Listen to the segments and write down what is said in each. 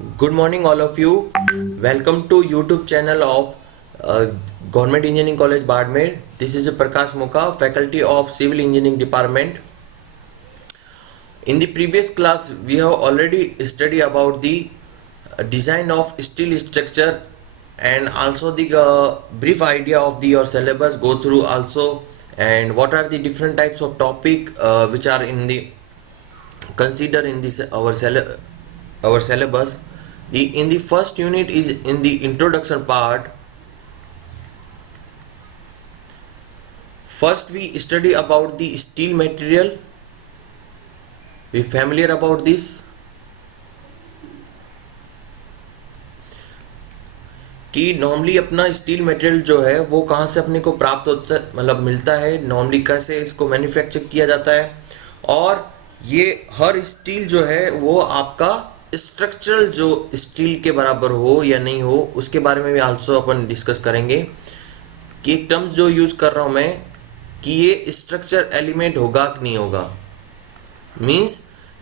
Good morning, all of you. Welcome to YouTube channel of Government Engineering College Bardmer. This is Prakash Mukha, Faculty of Civil Engineering Department. In the previous class, we have already studied about the design of steel structure and also the brief idea of the your syllabus go through also, and what are the different types of topic which are in the consider in this our syllabus. In the first unit is in the introduction part. First we study about the steel material. We familiar about this कि normally अपना steel material जो है वो कहाँ से अपने को प्राप्त होता है, मतलब मिलता है, नॉर्मली कैसे इसको मैन्युफैक्चर किया जाता है, और ये हर स्टील जो है वो आपका स्ट्रक्चरल जो स्टील के बराबर हो या नहीं हो उसके बारे में भी आल्सो अपन डिस्कस करेंगे कि एक टर्म्स जो यूज कर रहा हूँ मैं कि ये स्ट्रक्चर एलिमेंट होगा कि नहीं होगा। मीन्स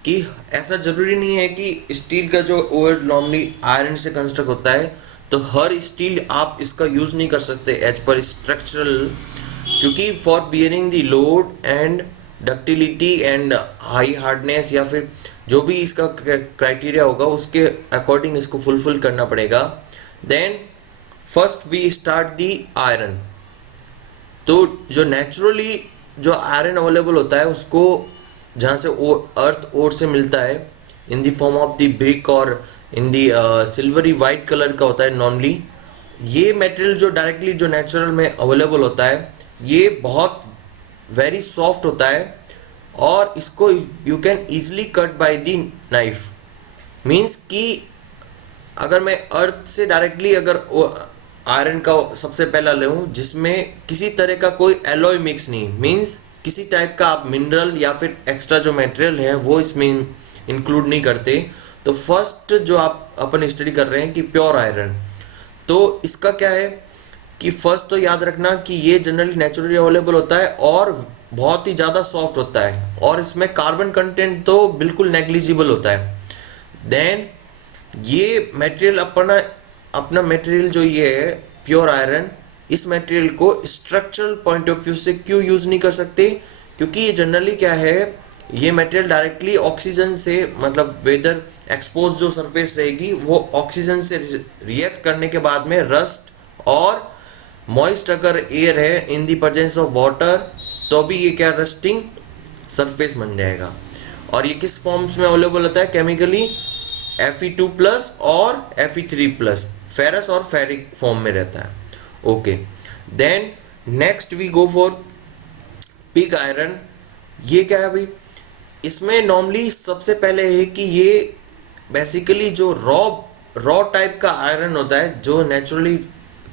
कि ऐसा जरूरी नहीं है कि स्टील का जो ओवर नॉर्मली आयरन से कंस्ट्रक्ट होता है तो हर स्टील आप इसका यूज नहीं कर सकते एज पर स्ट्रक्चरल, क्योंकि for bearing the load and ductility and high hardness या फिर जो भी इसका क्राइटेरिया होगा उसके अकॉर्डिंग इसको फुलफिल करना पड़ेगा। Then first we start the iron. तो जो नेचुरली जो आयरन अवेलेबल होता है उसको जहाँ से अर्थ ओर से मिलता है in the form of the brick और इन दी सिल्वरी वाइट कलर का होता है नॉर्मली। ये मटेरियल जो डायरेक्टली जो नेचुरल में अवेलेबल होता है ये बहुत वेरी सॉफ्ट होता है और इसको you can easily cut by the knife. Means कि अगर मैं अर्थ से डायरेक्टली अगर आयरन का सबसे पहला लूँ जिसमें किसी तरह का कोई एलॉय मिक्स नहीं, मीन्स किसी टाइप का आप मिनरल या फिर एक्स्ट्रा जो मटेरियल है वो इसमें इंक्लूड नहीं करते, तो फर्स्ट जो आप अपन स्टडी कर रहे हैं कि प्योर आयरन, तो इसका क्या है कि फर्स्ट तो याद रखना कि ये जनरली नेचुरली अवेलेबल होता है और बहुत ही ज़्यादा सॉफ्ट होता है और इसमें कार्बन कंटेंट तो बिल्कुल नेग्लिजिबल होता है। देन ये मटेरियल अपना मटेरियल जो ये है प्योर आयरन, इस मटेरियल को स्ट्रक्चरल पॉइंट ऑफ व्यू से क्यों यूज़ नहीं कर सकते, क्योंकि ये जनरली क्या है ये मटेरियल डायरेक्टली ऑक्सीजन से मतलब वेदर एक्सपोज जो सरफेस रहेगी वो ऑक्सीजन से रिएक्ट करने के बाद में रस्ट और मॉइस्ट अगर एयर है इन दी प्रेजेंस ऑफ वाटर तो भी ये क्या रस्टिंग सरफेस बन जाएगा। और ये किस फॉर्म्स में अवेलेबल होता है केमिकली Fe2+ और Fe3+, फेरस और फेरिक फॉर्म में रहता है। Okay, then next we go for pig iron. ये क्या है भाई, इसमें नॉर्मली सबसे पहले है कि ये बेसिकली जो रॉ टाइप का आयरन होता है जो नेचुरली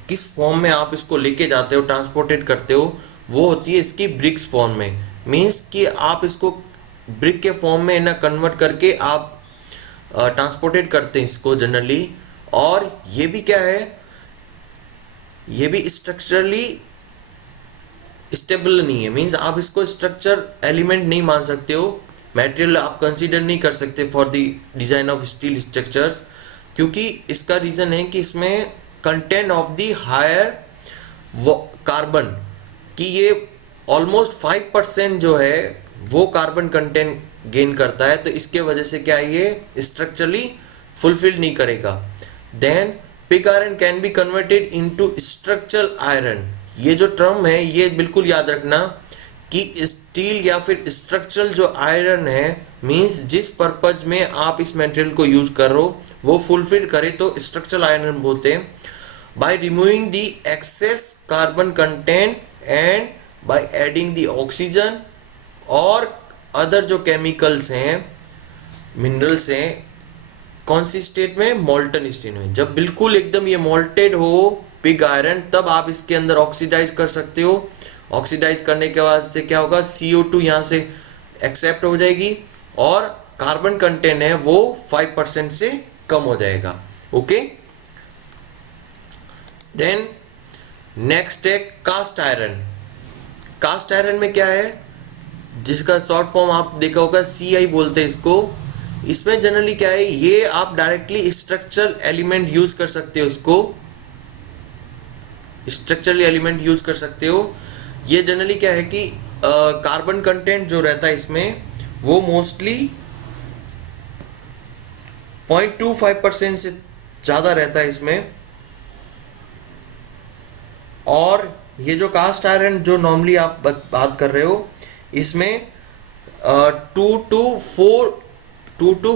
किस फॉर्म में आप इसको लेके जाते हो ट्रांसपोर्टेड करते हो वो होती है इसकी ब्रिक्स फॉर्म में। मीन्स कि आप इसको ब्रिक के फॉर्म में ना कन्वर्ट करके आप ट्रांसपोर्टेड करते हैं इसको जनरली, और ये भी क्या है ये भी स्ट्रक्चरली स्टेबल नहीं है। मीन्स आप इसको स्ट्रक्चर एलिमेंट नहीं मान सकते हो, मटेरियल आप कंसीडर नहीं कर सकते for the design of steel structures, क्योंकि इसका रीजन है कि इसमें content of the higher carbon कि ये ऑलमोस्ट 5% जो है वो कार्बन कंटेंट गेन करता है, तो इसके वजह से क्या ये स्ट्रक्चरली फुलफिल नहीं करेगा। Then pig iron can be converted into structural iron. ये जो टर्म है ये बिल्कुल याद रखना कि स्टील या फिर स्ट्रक्चरल जो आयरन है मींस जिस पर्पज में आप इस मटेरियल को यूज कर रहे हो वो फुलफिल करे तो स्ट्रक्चरल आयरन बोलते हैं। By removing the excess carbon content and by adding the oxygen और अदर जो केमिकल्स हैं मिनरल्स हैं कौन सी स्टेट में, मोल्टन स्टेट में। जब बिल्कुल एकदम ये मोल्टेड हो पिग आयरन तब आप इसके अंदर ऑक्सीडाइज कर सकते हो। ऑक्सीडाइज करने के बाद से क्या होगा CO2 यहाँ से एक्सेप्ट हो जाएगी और कार्बन कंटेंट है वो 5% से कम हो जाएगा। ओके, देन नेक्स्ट है कास्ट आयरन। कास्ट आयरन में क्या है जिसका शॉर्ट फॉर्म आप देखा होगा CI बोलते हैं इसको, इसमें जनरली क्या है, ये आप डायरेक्टली स्ट्रक्चरल एलिमेंट यूज कर सकते हो, उसको स्ट्रक्चरल एलिमेंट यूज कर सकते हो। ये जनरली क्या है कि कार्बन कंटेंट जो रहता है इसमें वो मोस्टली 0.25% से ज़्यादा रहता है इसमें। और ये जो कास्ट आयरन जो नॉर्मली आप बात कर रहे हो, इसमें 2 to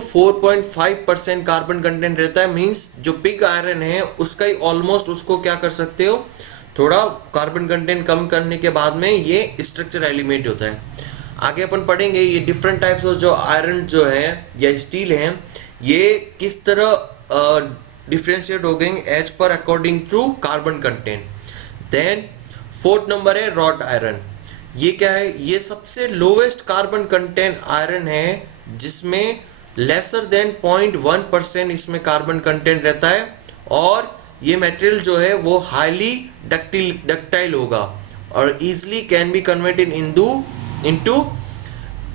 4.5% कार्बन कंटेंट रहता है। मींस जो पिग आयरन है उसका ही ऑलमोस्ट, उसको क्या कर सकते हो, थोड़ा कार्बन कंटेंट कम करने के बाद में ये स्ट्रक्चर एलिमेंट होता है। आगे अपन पढ़ेंगे ये डिफरेंट टाइप्स ऑफ जो आयरन जो है या स्टील है, ये किस तरह डिफ्रेंशिएट हो गए एज पर according to carbon content. Then fourth number है रॉड आयरन। ये क्या है, ये सबसे लोवेस्ट कार्बन कंटेंट आयरन है, जिसमें लेसर देन 0.1% इसमें कार्बन कंटेंट रहता है। और ये मटेरियल जो है वो हाईली डक्टाइल होगा और easily can be converted into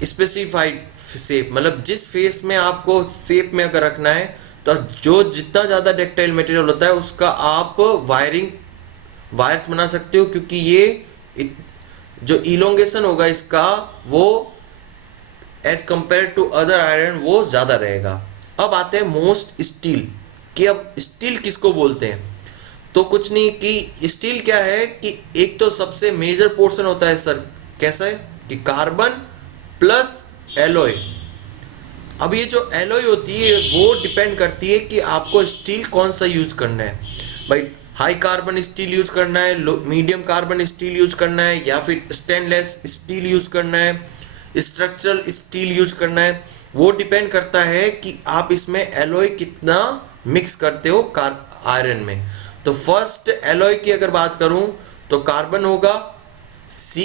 specified shape. मतलब जिस फेस में आपको शेप में अगर रखना है, तो जो जितना ज़्यादा डक्टाइल मटेरियल होता है उसका आप वायर्स बना सकते हो, क्योंकि ये जो इलोंगेशन होगा इसका वो as compare to other iron वो ज़्यादा रहेगा। अब आते हैं मोस्ट स्टील, कि अब स्टील किसको बोलते हैं। तो कुछ नहीं कि स्टील क्या है कि एक तो सबसे मेजर पोर्शन होता है सर, कैसा है कि कार्बन प्लस एलॉय। अब ये जो एलॉय होती है वो डिपेंड करती है कि आपको स्टील कौन सा यूज करना है। भाई हाई कार्बन स्टील यूज करना है, मीडियम कार्बन स्टील यूज करना है, या फिर स्टेनलेस स्टील यूज करना है, स्ट्रक्चरल स्टील यूज करना है। वो डिपेंड करता है कि आप इसमें एलॉय कितना मिक्स करते हो आयरन में। तो फर्स्ट एलॉय की अगर बात करूं तो कार्बन होगा C,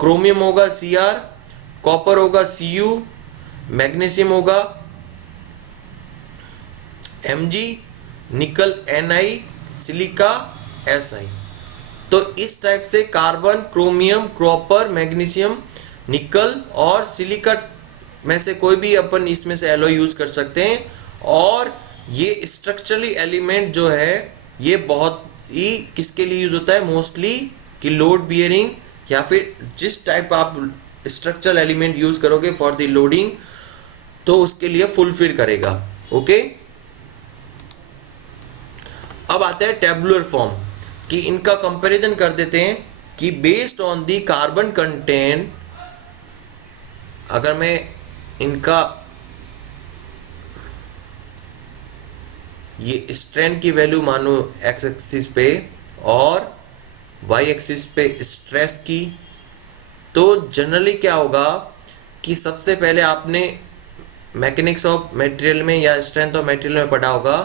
क्रोमियम होगा Cr, कॉपर होगा Cu, मैग्नीशियम होगा Mg, निकल Ni, सिलिका Si। तो इस टाइप से कार्बन, क्रोमियम, कॉपर, मैग्नीशियम, निकल और सिलिका में से कोई भी अपन इसमें से एलॉय यूज कर सकते हैं। और ये स्ट्रक्चरली एलिमेंट जो है ये बहुत ही किसके लिए यूज होता है, मोस्टली कि लोड बियरिंग, या फिर जिस टाइप आप स्ट्रक्चरल एलिमेंट यूज करोगे फॉर द लोडिंग, तो उसके लिए फुलफिल करेगा। ओके, अब आता है टेबुलर फॉर्म, कि इनका कंपैरिजन कर देते हैं कि based on the carbon content, अगर मैं इनका ये स्ट्रेन की वैल्यू मानूं एक्स एक्सिस पे और वाई एक्सिस पे स्ट्रेस की, तो जनरली क्या होगा कि सबसे पहले आपने मैकेनिक्स ऑफ मटेरियल में या स्ट्रेंथ ऑफ मटेरियल में पढ़ा होगा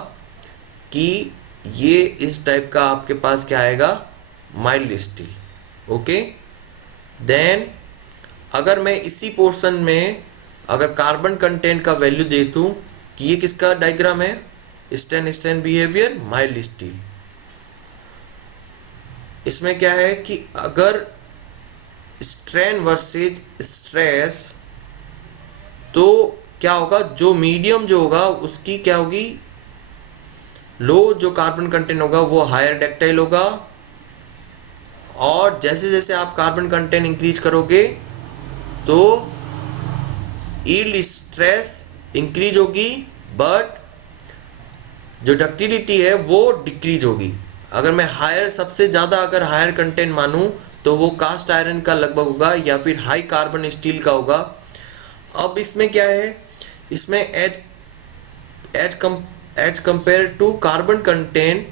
कि ये इस टाइप का आपके पास क्या आएगा, माइल्ड स्टील। ओके, देन अगर मैं इसी पोर्शन में अगर कार्बन कंटेंट का वैल्यू दे दूं कि ये किसका डायग्राम है, स्ट्रेन बिहेवियर माइल्ड स्टील। इसमें क्या है कि अगर स्ट्रेन वर्सेज स्ट्रेस, तो क्या होगा, जो मीडियम जो होगा उसकी क्या होगी, लो जो कार्बन कंटेंट होगा वो हायर डक्टाइल होगा। और जैसे जैसे आप कार्बन कंटेंट इंक्रीज करोगे तो यील्ड स्ट्रेस इंक्रीज होगी, बट जो डक्टिलिटी है वो डिक्रीज होगी। अगर मैं हायर, सबसे ज़्यादा अगर हायर कंटेंट मानूं तो वो कास्ट आयरन का लगभग होगा या फिर हाई कार्बन स्टील का होगा। अब इसमें क्या है, इसमें as compare to carbon content,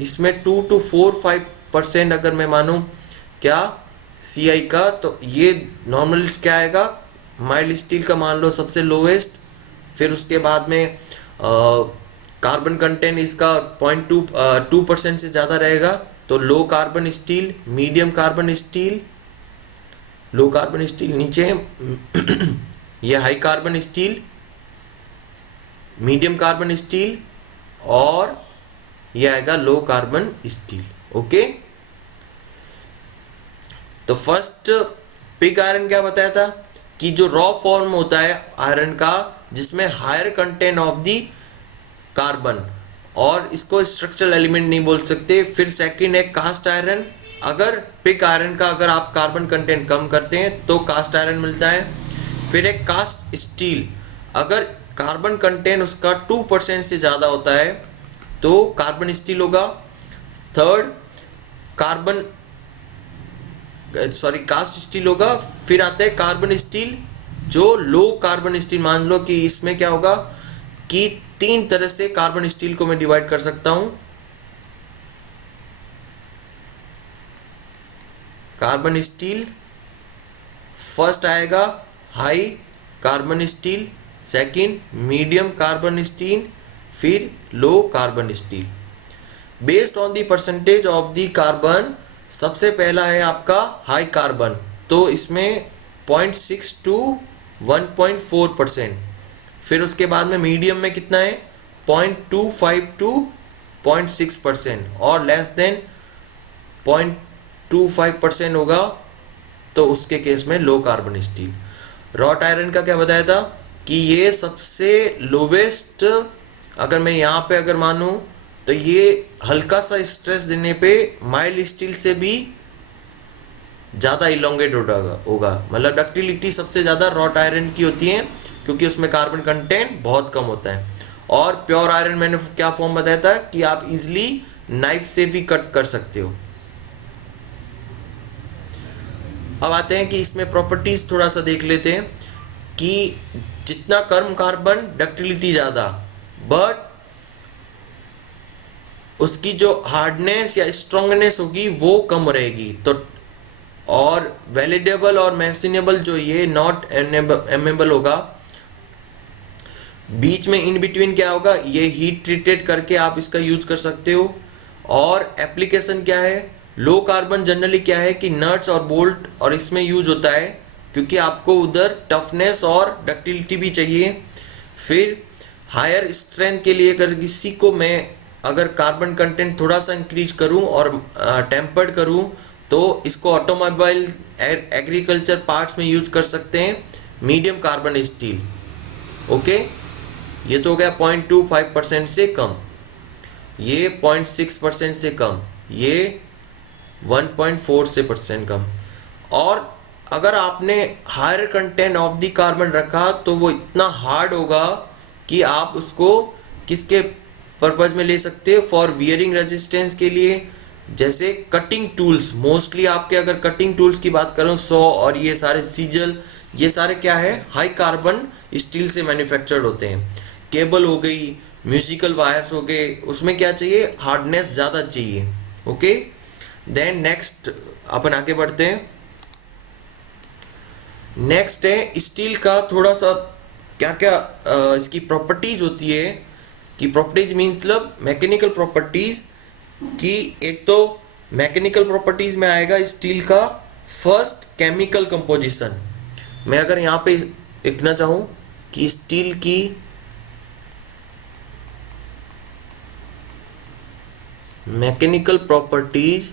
इसमें 2 to 4-5% अगर मैं मानूं क्या Ci का, तो ये नॉर्मल क्या आएगा, माइल्ड स्टील का मान लो सबसे लोवेस्ट। फिर उसके बाद में कार्बन कंटेंट इसका 0.2% से ज़्यादा रहेगा, तो लो carbon steel, medium carbon steel, लो कार्बन स्टील नीचे ये high carbon steel, medium carbon steel, और ये आएगा लो कार्बन स्टील। ओके, तो फर्स्ट पिग आयरन क्या बताया था कि जो रॉ फॉर्म होता है आयरन का जिसमें higher content of the carbon, और इसको स्ट्रक्चरल एलिमेंट नहीं बोल सकते। फिर सेकंड है कास्ट आयरन, अगर पिग आयरन का अगर आप कार्बन कंटेंट कम करते हैं तो कास्ट आयरन मिलता है। फिर एक कास्ट स्टील, अगर कार्बन कंटेंट उसका 2% से ज़्यादा होता है तो कार्बन स्टील होगा। थर्ड कास्ट स्टील होगा। फिर आता है कार्बन स्टील, जो लो कार्बन स्टील, मान लो कि इसमें क्या होगा कि 3 तरह से कार्बन स्टील को मैं डिवाइड कर सकता हूं। कार्बन स्टील फर्स्ट आएगा high carbon steel, second medium carbon steel, फिर low carbon steel. Based on the percentage of the carbon, सबसे पहला है आपका हाई कार्बन, तो इसमें 0.6 टू 1.4%। फिर उसके बाद में मीडियम में कितना है 0.25 टू 0.6%, और लेस देन 0.25% होगा तो उसके केस में लो कार्बन स्टील। रॉट आयरन का क्या बताया था कि ये सबसे लोवेस्ट, अगर मैं यहाँ पे अगर मानूं तो ये हल्का सा स्ट्रेस देने पे माइल्ड स्टील से भी ज़्यादा इलोंगेट होगा। मतलब डक्टिलिटी सबसे ज़्यादा रॉट आयरन की होती है क्योंकि उसमें कार्बन कंटेंट बहुत कम होता है। और प्योर आयरन मैंने क्या फॉर्म बताया था कि आप इजीली नाइफ से भी कट कर सकते हो। अब आते हैं कि इसमें प्रॉपर्टीज थोड़ा सा देख लेते हैं कि जितना कम कार्बन डक्टिलिटी ज़्यादा, बट उसकी जो हार्डनेस या स्ट्रॉन्गनेस होगी वो कम रहेगी। तो और वैलिडेबल और मैसिनेबल जो ये नॉट एमेबल होगा, बीच में इन बिटवीन क्या होगा, ये हीट ट्रीटेड करके आप इसका यूज कर सकते हो। और एप्लीकेशन क्या है, लो कार्बन जनरली क्या है कि नट्स और बोल्ट और इसमें यूज होता है क्योंकि आपको उधर टफनेस और डक्टिलिटी भी चाहिए। फिर हायर स्ट्रेंथ के लिए अगर किसी को मैं अगर कार्बन कंटेंट थोड़ा सा इंक्रीज करूं और टेम्पर्ड करूं तो इसको ऑटोमोबाइल एग्रीकल्चर पार्ट्स में यूज कर सकते हैं मीडियम कार्बन स्टील। ओके, ये तो हो गया 0.25% से कम, ये 0.6% से कम, ये 1.4 से % कम। और अगर आपने higher content of the carbon रखा तो वो इतना हार्ड होगा कि आप उसको किसके पर्पज में ले सकते हो, फॉर वियरिंग रेजिस्टेंस के लिए। जैसे कटिंग टूल्स, मोस्टली आपके अगर कटिंग टूल्स की बात करूं, सॉ और ये सारे सीजल, ये सारे क्या है हाई कार्बन स्टील से मैन्युफैक्चर्ड होते हैं। केबल हो गई, म्यूजिकल वायर्स हो गए, उसमें क्या चाहिए, हार्डनेस ज़्यादा चाहिए। ओके, देन नेक्स्ट अपन आगे बढ़ते हैं। नेक्स्ट है स्टील का थोड़ा सा क्या क्या इसकी प्रॉपर्टीज होती है कि प्रॉपर्टीज मीन मतलब मैकेनिकल प्रॉपर्टीज की। एक तो मैकेनिकल प्रॉपर्टीज में आएगा स्टील का फर्स्ट केमिकल कंपोजिशन। मैं अगर यहाँ पे लिखना चाहूँ कि स्टील की मैकेनिकल प्रॉपर्टीज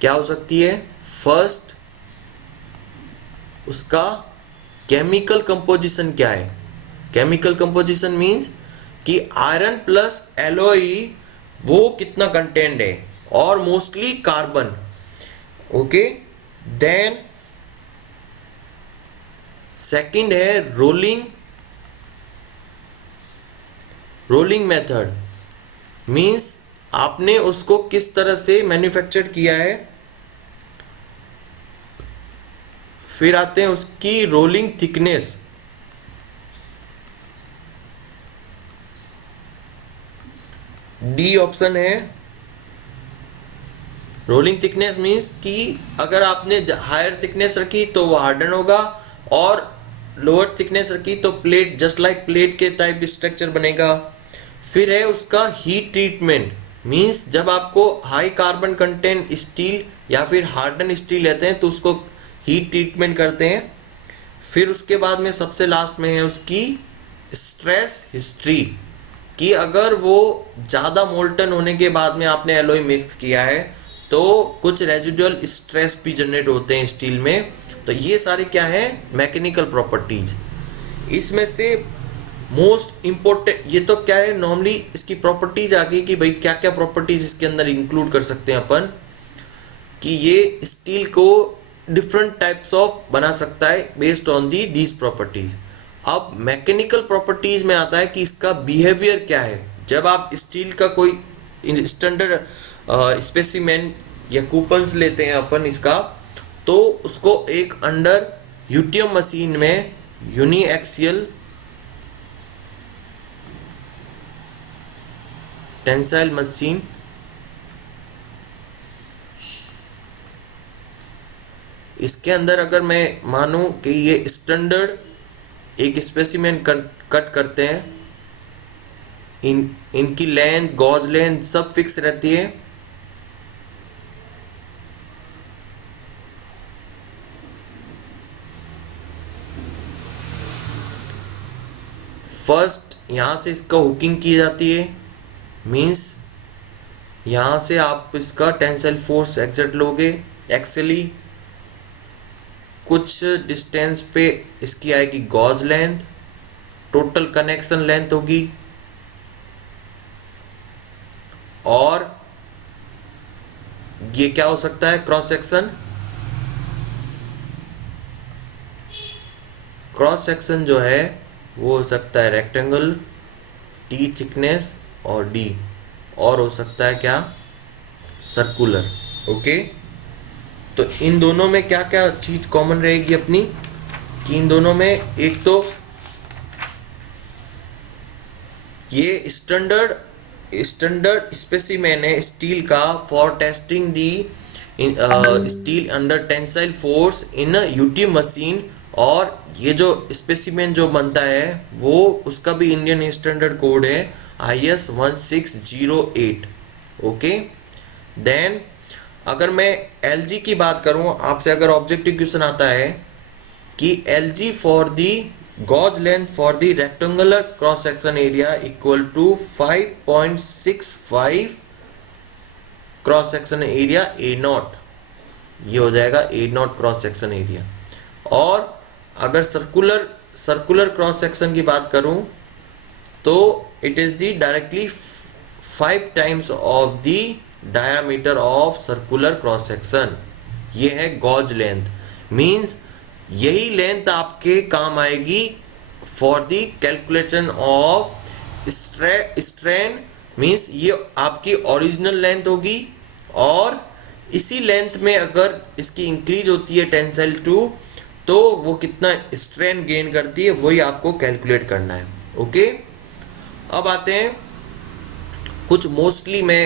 क्या हो सकती है, फर्स्ट उसका केमिकल कंपोजिशन क्या है। केमिकल कंपोजिशन मींस कि आयरन प्लस एलॉय वो कितना कंटेंट है, और mostly carbon. Okay, then second है रोलिंग मेथड, मींस आपने उसको किस तरह से मैन्युफैक्चर किया है। फिर आते हैं उसकी रोलिंग थिकनेस, डी ऑप्शन है। रोलिंग थिकनेस मींस कि अगर आपने हायर थिकनेस रखी तो वो हार्डन होगा, और लोअर थिकनेस रखी तो प्लेट जस्ट लाइक प्लेट के टाइप स्ट्रक्चर बनेगा। फिर है उसका हीट ट्रीटमेंट, मींस जब आपको हाई कार्बन कंटेंट स्टील या फिर हार्डन स्टील लेते हैं तो उसको हीट ट्रीटमेंट करते हैं। फिर उसके बाद में सबसे लास्ट में है उसकी स्ट्रेस हिस्ट्री, कि अगर वो ज़्यादा मोल्टन होने के बाद में आपने एलॉय मिक्स किया है तो कुछ रेजिडुअल स्ट्रेस भी जनरेट होते हैं स्टील में। तो ये सारी क्या है मैकेनिकल प्रॉपर्टीज। इसमें से मोस्ट इम्पोर्टेंट, ये तो क्या है, नॉर्मली इसकी प्रॉपर्टीज आ गई कि भाई क्या क्या प्रॉपर्टीज इसके अंदर इंक्लूड कर सकते हैं अपन, कि ये स्टील को डिफरेंट टाइप्स ऑफ बना सकता है based on the these properties. अब मैकेनिकल प्रॉपर्टीज में आता है कि इसका बिहेवियर क्या है। जब आप स्टील का कोई स्टैंडर्ड स्पेसिमेन या कूपन्स लेते हैं अपन इसका, तो उसको एक अंडर यूटीएम मशीन में यूनी एक्सियल टेंसाइल मशीन इसके अंदर अगर मैं मानूं कि ये स्टैंडर्ड एक स्पेसिमेन कट करते हैं, इनकी लेंथ, गॉज लेंथ सब फिक्स रहती है। फर्स्ट यहाँ से इसका हुकिंग की जाती है, मीन्स यहाँ से आप इसका टेंसाइल फोर्स एग्जर्ट लोगे एक्सेली, कुछ डिस्टेंस पे इसकी आएगी gauge length, total connection length होगी, और ये क्या हो सकता है, क्रॉस सेक्शन। क्रॉस सेक्शन जो है वो हो सकता है रेक्टेंगल, टी थिकनेस और डी, और हो सकता है क्या, सर्कुलर। ओके, तो इन दोनों में क्या क्या चीज कॉमन रहेगी अपनी, कि इन दोनों में एक तो ये स्टैंडर्ड स्पेसिमेन है स्टील का for testing the steel under tensile force in UTM machine, और ये जो स्पेसिमेन जो बनता है वो उसका भी इंडियन स्टैंडर्ड कोड है IS 1608। ओके, देन अगर मैं LG की बात करूं, आपसे अगर ऑब्जेक्टिव क्वेश्चन आता है कि LG for the gauge length for the rectangular cross section area equal to 5.65 cross section area A0, ये हो जाएगा A0 क्रॉस सेक्शन एरिया। और अगर सर्कुलर क्रॉस सेक्शन की बात करूं तो it is the directly 5 times of the diameter of circular cross section, ये है गॉज लेंथ। मींस यही लेंथ आपके काम आएगी for the calculation of strain, means ये आपकी ओरिजिनल लेंथ होगी, और इसी लेंथ में अगर इसकी इंक्रीज होती है टेंसाइल टू, तो वो कितना स्ट्रेन गेन करती है वही आपको कैलकुलेट करना है। ओके, अब आते हैं कुछ मोस्टली मैं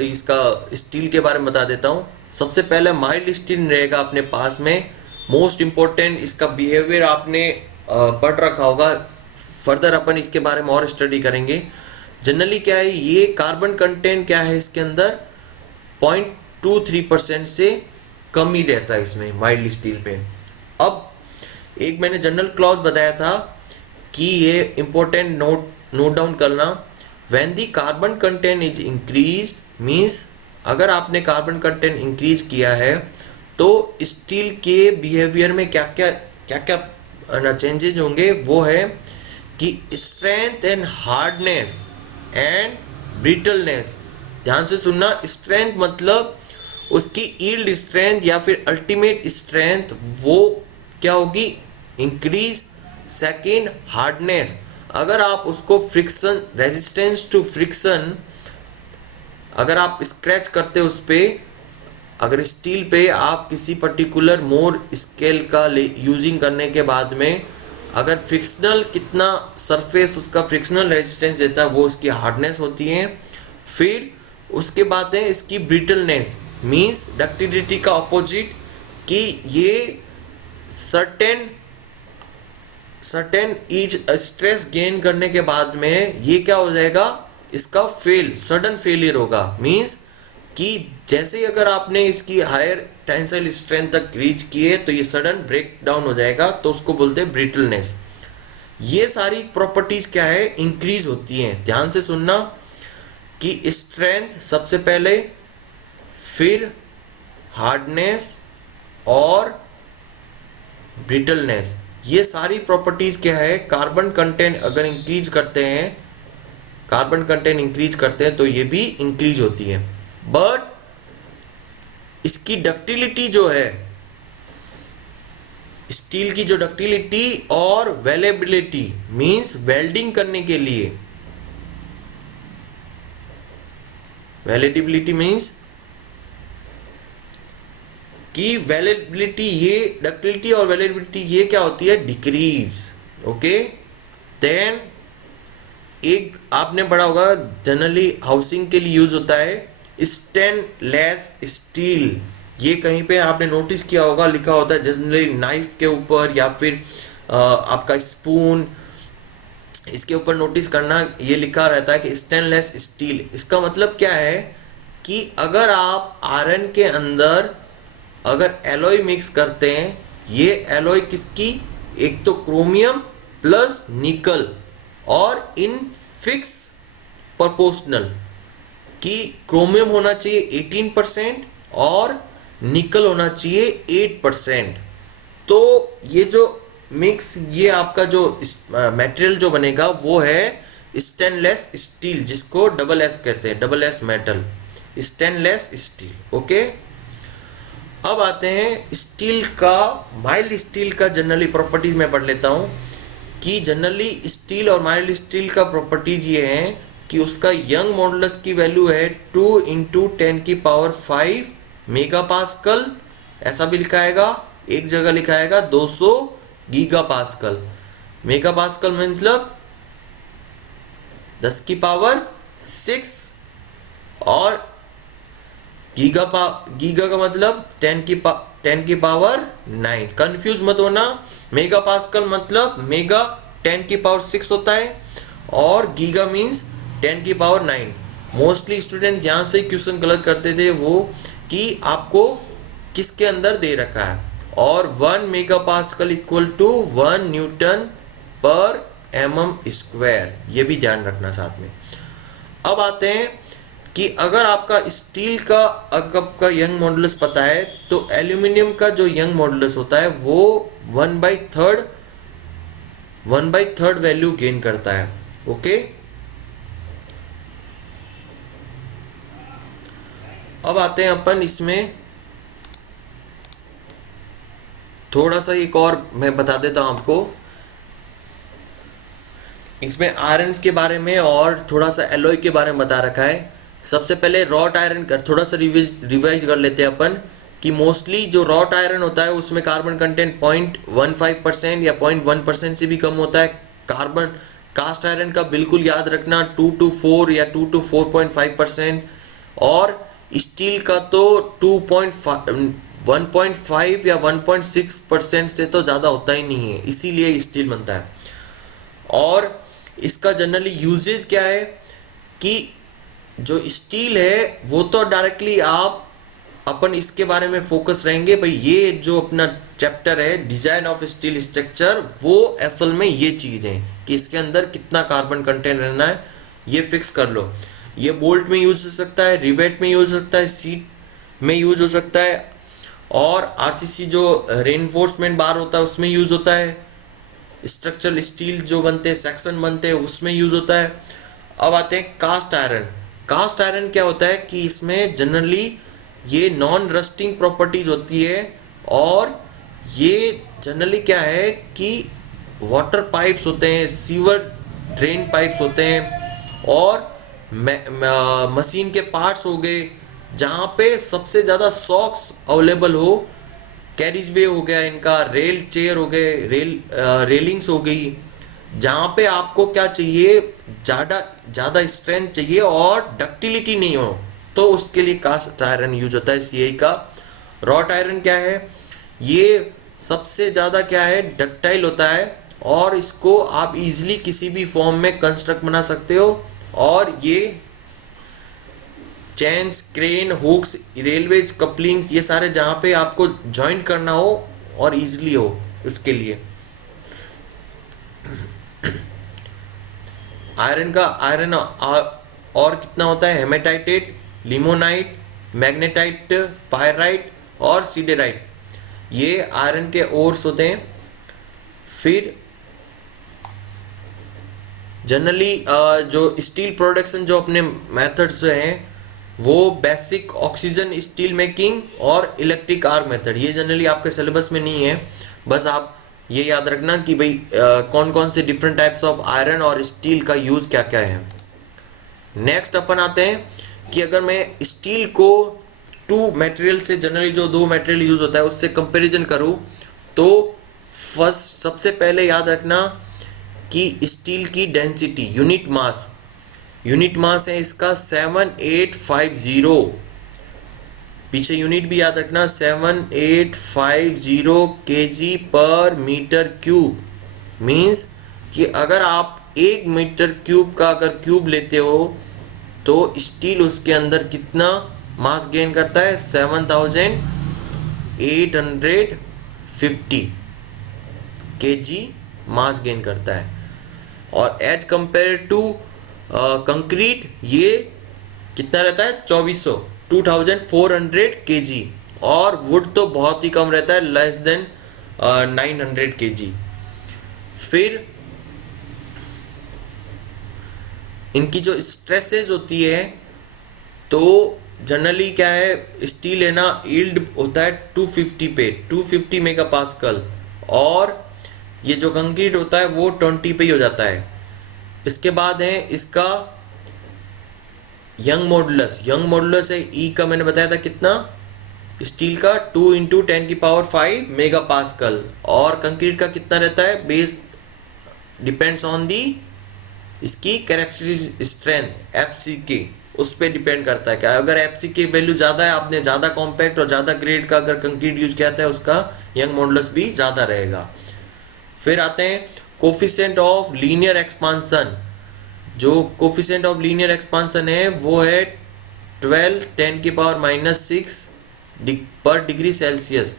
इसका स्टील के बारे में बता देता हूँ। सबसे पहले माइल्ड स्टील रहेगा अपने पास में, मोस्ट इम्पोर्टेंट। इसका बिहेवियर आपने पढ़ रखा होगा, फर्दर अपन इसके बारे में और स्टडी करेंगे। जनरली क्या है, ये कार्बन कंटेंट क्या है इसके अंदर 0.23% से कम ही रहता है इसमें माइल्ड स्टील पे। अब एक मैंने जनरल क्लॉज बताया था कि ये इंपॉर्टेंट नोट डाउन करना, when the carbon content is increase, means अगर आपने कार्बन कंटेंट इंक्रीज किया है तो स्टील के बिहेवियर में क्या क्या चेंजेज होंगे, वो है कि strength and hardness and brittleness. ध्यान से सुनना, स्ट्रेंथ मतलब उसकी यील्ड स्ट्रेंथ या फिर अल्टीमेट स्ट्रेंथ, वो क्या होगी, इंक्रीज। सेकेंड, हार्डनेस, अगर आप उसको फ्रिक्शन, रेजिस्टेंस टू फ्रिक्शन, अगर आप स्क्रैच करते उस पर, अगर स्टील पे आप किसी पर्टिकुलर मोर स्केल का यूजिंग करने के बाद में अगर फ्रिक्शनल कितना सरफेस उसका फ्रिक्शनल रेजिस्टेंस देता है, वो उसकी हार्डनेस होती है। फिर उसके बाद है इसकी ब्रिटलनेस, मींस डक्टिलिटी का अपोजिट, कि ये सर्टेन ईच स्ट्रेस गेन करने के बाद में ये क्या हो जाएगा, इसका सडन फेलियर होगा। मींस कि जैसे ही अगर आपने इसकी हायर टेंसाइल स्ट्रेंथ तक रीच किए तो ये सडन ब्रेक डाउन हो जाएगा, तो उसको बोलते हैं ब्रिटलनेस। ये सारी प्रॉपर्टीज क्या है, इंक्रीज होती हैं। ध्यान से सुनना कि स्ट्रेंथ सबसे पहले, फिर हार्डनेस और ब्रिटलनेस, ये सारी प्रॉपर्टीज क्या है, कार्बन कंटेंट अगर इंक्रीज करते हैं, कार्बन कंटेंट इंक्रीज करते हैं तो ये भी इंक्रीज होती है। बट इसकी डक्टिलिटी जो है, स्टील की जो डक्टिलिटी और वेलेबिलिटी मींस वेल्डिंग करने के लिए, वेलेबिलिटी मींस कि वेलेबिलिटी, ये डक्टिलिटी और वेलेबिलिटी ये क्या होती है, डिक्रीज। ओके, देन एक आपने पढ़ा होगा जनरली हाउसिंग के लिए यूज होता है स्टेनलेस स्टील। ये कहीं पे आपने नोटिस किया होगा, लिखा होता है जनरली नाइफ के ऊपर या फिर आपका स्पून, इसके ऊपर नोटिस करना, ये लिखा रहता है कि स्टेनलेस स्टील। इसका मतलब क्या है कि अगर आप आयरन के अंदर अगर एलॉय मिक्स करते हैं, ये एलॉय किसकी, एक तो क्रोमियम प्लस निकल, और इन फिक्स प्रोपोर्शनल कि क्रोमियम होना चाहिए 18% और निकल होना चाहिए 8%। तो ये जो मिक्स, ये आपका जो मटेरियल जो बनेगा वो है स्टेनलेस स्टील, जिसको डबल एस कहते हैं, double S metal, stainless steel. Okay, अब आते हैं स्टील का, माइल्ड स्टील का जनरली प्रॉपर्टीज में पढ़ लेता हूं कि जनरली स्टील और माइल्ड स्टील का प्रॉपर्टीज ये हैं कि उसका यंग मॉडुलस की वैल्यू है 2 × 10⁵ मेगा पास्कल, ऐसा भी लिखाएगा, एक जगह लिखाएगा 200 गीगा पास्कल। मेगा पास्कल मतलब 10⁶, और गीगा का मतलब 10⁹। कंफ्यूज मत होना, मेगा पास्कल मतलब मेगा 10⁶ होता है और गीगा मीन्स 10⁹। मोस्टली स्टूडेंट यहाँ से क्वेश्चन गलत करते थे वो कि आपको किसके अंदर दे रखा है, और 1 mega pascal equal to 1 newton per mm², ये भी ध्यान रखना साथ में। अब आते हैं कि अगर आपका स्टील का आपका यंग मॉडुलस पता है तो एल्यूमिनियम का जो यंग मॉडुलस होता है वो 1/3 वैल्यू गेन करता है। ओके, अब आते हैं अपन इसमें थोड़ा सा एक और मैं बता देता हूं आपको, इसमें आयरन्स के बारे में और थोड़ा सा एलॉय के बारे में बता रखा है। सबसे पहले रॉट आयरन कर थोड़ा सा रिवाइज कर लेते हैं अपन कि मोस्टली जो रॉट आयरन होता है उसमें कार्बन कंटेंट 0.15% या 0.1% से भी कम होता है। कार्बन कास्ट आयरन का बिल्कुल याद रखना 2 to 4 या 2 to 4.5%, और स्टील का तो 1.5 या 1.6% से तो ज़्यादा होता ही नहीं है, इसीलिए स्टील बनता है। और इसका जनरली यूजेज क्या है कि जो स्टील है वो तो डायरेक्टली आप अपन इसके बारे में फोकस रहेंगे भाई, ये जो अपना चैप्टर है डिजाइन ऑफ स्टील स्ट्रक्चर, वो असल में ये चीज़ है कि इसके अंदर कितना कार्बन कंटेंट रहना है, ये फिक्स कर लो। ये बोल्ट में यूज हो सकता है, रिवेट में यूज हो सकता है, सीट में यूज हो सकता है, और आरसीसी जो रेनफोर्समेंट बार होता है उसमें यूज होता है, स्ट्रक्चरल स्टील जो बनते हैं, सेक्शन बनते हैं, उसमें यूज होता है। अब आते हैं कास्ट आयरन। कास्ट आयरन क्या होता है कि इसमें जनरली ये नॉन रस्टिंग प्रॉपर्टीज होती है, और ये जनरली क्या है कि वाटर पाइप्स होते हैं, सीवर ड्रेन पाइप्स होते हैं, और मशीन के पार्ट्स हो गए जहाँ पे सबसे ज़्यादा सॉक्स अवेलेबल हो, कैरिज वे हो गया इनका, रेल चेयर हो गए, रेलिंग्स हो गई, जहाँ पे आपको क्या चाहिए, ज़्यादा स्ट्रेंथ चाहिए और डक्टिलिटी नहीं हो, तो उसके लिए कास्ट आयरन यूज होता है सीआई का। रॉट आयरन क्या है, ये सबसे ज़्यादा क्या है, डक्टाइल होता है, और इसको आप इजीली किसी भी फॉर्म में कंस्ट्रक्ट बना सकते हो, और ये chains, crane, hooks, railways, couplings, ये सारे जहाँ पे आपको जॉइंट करना हो और इजीली हो उसके लिए। आयरन और कितना होता है, हेमेटाइटेट, लिमोनाइट, मैग्नेटाइट, पायराइट और सीडेराइट, ये आयरन के ओर्स होते हैं। फिर जनरली जो स्टील प्रोडक्शन जो अपने मेथड्स हैं वो बेसिक ऑक्सीजन स्टील मेकिंग और इलेक्ट्रिक आर्क मेथड, ये जनरली आपके सिलेबस में नहीं है। बस आप ये याद रखना कि भाई कौन कौन से डिफरेंट टाइप्स ऑफ आयरन और स्टील का यूज़ क्या क्या है। नेक्स्ट अपन आते हैं कि अगर मैं स्टील को टू मटेरियल से, जनरली जो दो मटेरियल यूज़ होता है उससे कंपैरिजन करूँ, तो फर्स्ट सबसे पहले याद रखना कि स्टील की डेंसिटी यूनिट मास है इसका 7850, पीछे यूनिट भी याद रखना 7850 केजी पर मीटर क्यूब। मीन्स कि अगर आप 1 मीटर क्यूब का अगर क्यूब लेते हो तो स्टील उसके अंदर कितना मास गेन करता है, 7850 केजी मास गेन करता है। और एज कंपेयर टू कंक्रीट ये कितना रहता है, 2400 केजी। और वुड तो बहुत ही कम रहता है, लेस देन 900 केजी। फिर इनकी जो स्ट्रेसेस होती है, तो जनरली क्या है, स्टील है ना, यील्ड होता है 250 पे, 250 मेगापास्कल, और ये जो कंक्रीट होता है वो 20 पे ही हो जाता है। इसके बाद है इसका यंग मॉडुलस है ई का, मैंने बताया था कितना, स्टील का 2 × 10⁵ मेगापास्कल, और कंक्रीट का कितना रहता है, बेस डिपेंड्स ऑन दी इसकी कैरेक्टरिस्टिक स्ट्रेंथ FCK, उस पर डिपेंड करता है। क्या अगर FCK वैल्यू ज़्यादा है, आपने ज़्यादा कॉम्पैक्ट और ज़्यादा ग्रेड का अगर कंक्रीट यूज किया है, उसका यंग मॉडुलस भी ज़्यादा रहेगा। फिर आते हैं कोफिशिएंट ऑफ लीनियर एक्सपांसन। जो कोफिशिएंट ऑफ लीनियर एक्सपांसन है वो है 12 10⁻⁻6 पर डिग्री सेल्सियस,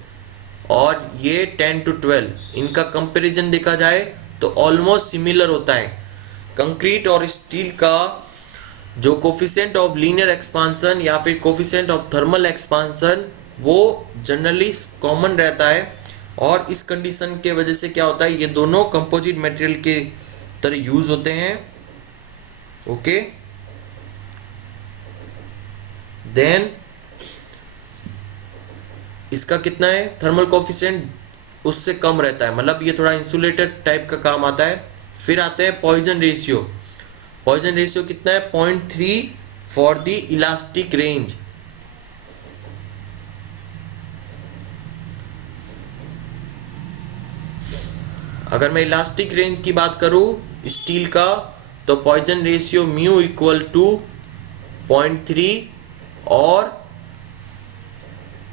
और ये 10 to 12, इनका कंपैरिजन देखा जाए तो ऑलमोस्ट सिमिलर होता है। कंक्रीट और स्टील का जो कोफिशिएंट ऑफ लीनियर एक्सपांसन या फिर कोफिशिएंट ऑफ थर्मल एक्सपांसन वो जनरली कॉमन रहता है, और इस कंडीशन के वजह से क्या होता है, ये दोनों कंपोजिट मटेरियल के तरह यूज होते हैं। ओके, देन इसका कितना है थर्मल कोफिशिएंट, उससे कम रहता है, मतलब ये थोड़ा इंसुलेटेड टाइप का काम आता है। फिर आते हैं पॉइजन रेशियो कितना है, 0.3 फॉर द इलास्टिक रेंज। अगर मैं इलास्टिक रेंज की बात करूं स्टील का, तो Poisson ratio mu equal to 0.3, और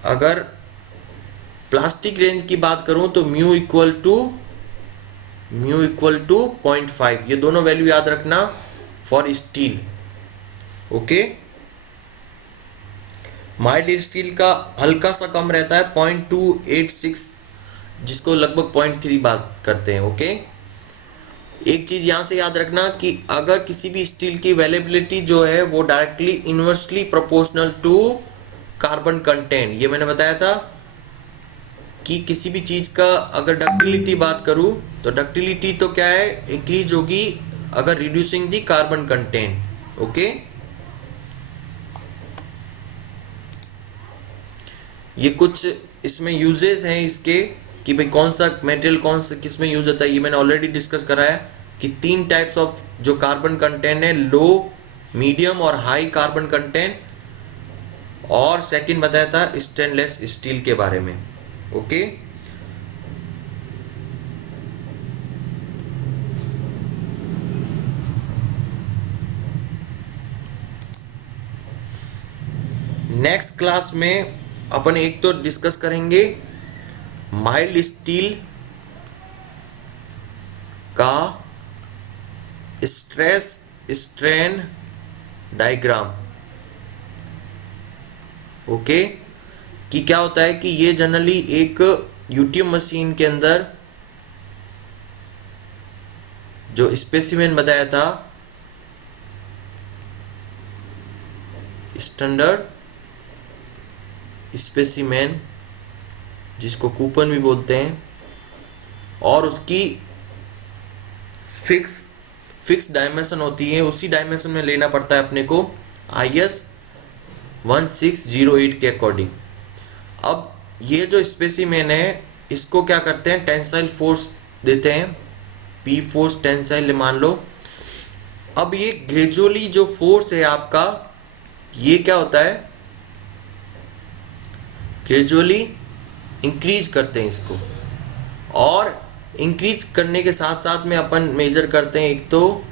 अगर प्लास्टिक रेंज की बात करूं तो म्यू इक्वल टू 0.5। ये दोनों वैल्यू याद रखना for steel. Okay, mild steel का हल्का सा कम रहता है 0.286, जिसको लगभग 0.3 बात करते हैं। ओके, एक चीज यहां से याद रखना कि अगर किसी भी स्टील की अवेलेबिलिटी जो है वो directly inversely proportional to carbon content, ये मैंने बताया था कि किसी भी चीज का अगर डक्टिलिटी बात करूं तो डक्टिलिटी तो क्या है, इंक्रीज होगी अगर reducing the carbon content. Okay, ये कुछ इसमें यूजेस हैं इसके कि भाई कौन सा मटेरियल कौन सा किस में यूज होता है, ये मैंने ऑलरेडी डिस्कस करा है कि 3 टाइप्स ऑफ जो कार्बन कंटेंट है, लो, मीडियम और हाई कार्बन कंटेंट, और सेकंड बताया था स्टेनलेस स्टील के बारे में। ओके, नेक्स्ट क्लास में अपन एक तो डिस्कस करेंगे माइल्ड स्टील का स्ट्रेस स्ट्रेन डायग्राम। ओके, कि क्या होता है कि ये जनरली एक यूट्यूब मशीन के अंदर जो स्पेसिमेन बताया था, स्टैंडर्ड स्पेसिमेन जिसको कूपन भी बोलते हैं, और उसकी फिक्स डायमेंशन होती है, उसी डायमेंशन में लेना पड़ता है अपने को IS 1608 के अकॉर्डिंग। अब ये जो स्पेसिमेन है इसको क्या करते हैं, टेंसाइल फोर्स देते हैं, P फोर्स टेंसाइल मान लो। अब ये ग्रेजुअली जो फोर्स है आपका, ये क्या होता है, ग्रेजुअली इंक्रीज करते हैं इसको, और इंक्रीज करने के साथ साथ में अपन मेजर करते हैं एक तो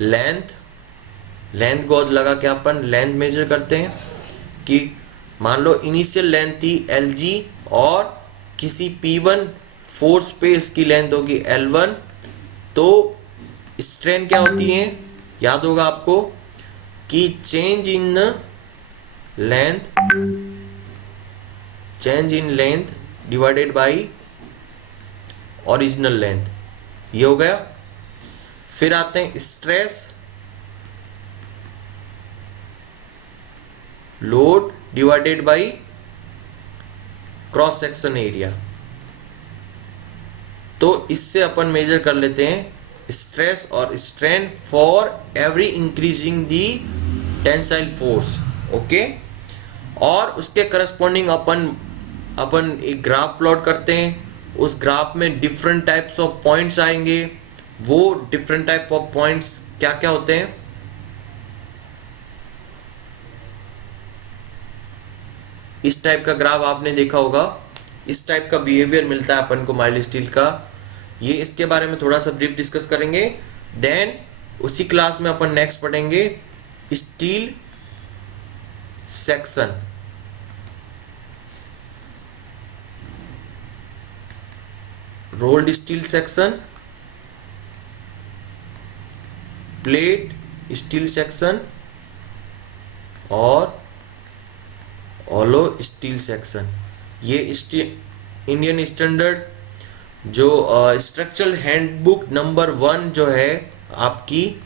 लेंथ गॉज लगा के अपन लेंथ मेजर करते हैं कि मान लो इनिशियल लेंथ थी LG और किसी P1 फोर्स पे इसकी लेंथ होगी L1, तो स्ट्रेन क्या होती है, याद होगा आपको कि change in length divided by original length, ये हो गया। फिर आते हैं stress, load divided by cross section area. तो इससे अपन मेजर कर लेते हैं स्ट्रेस और strain for every increasing the tensile force, okay. और उसके करस्पॉन्डिंग अपन एक ग्राफ प्लॉट करते हैं, उस ग्राफ में डिफरेंट टाइप्स ऑफ पॉइंट्स आएंगे। वो डिफरेंट टाइप ऑफ पॉइंट्स क्या क्या होते हैं, इस टाइप का ग्राफ आपने देखा होगा, इस टाइप का बिहेवियर मिलता है अपन को माइल्ड स्टील का। ये इसके बारे में थोड़ा सा ब्रीफ डिस्कस करेंगे। देन उसी क्लास में अपन नेक्स्ट पढ़ेंगे steel section, rolled steel section, plate steel section और ऑलो स्टील सेक्शन। ये इंडियन स्टैंडर्ड जो स्ट्रक्चरल हैंडबुक नंबर 1 जो है आपकी,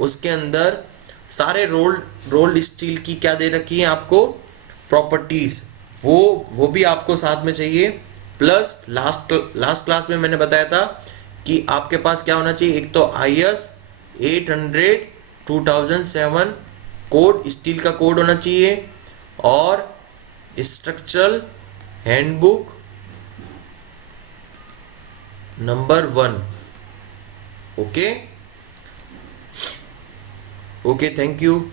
उसके अंदर सारे रोल्ड स्टील की क्या दे रखी है आपको प्रॉपर्टीज, वो भी आपको साथ में चाहिए। प्लस लास्ट क्लास में मैंने बताया था कि आपके पास क्या होना चाहिए, एक तो IS 800 2007 कोड, स्टील का कोड होना चाहिए, और structural handbook number 1, okay. Thank you.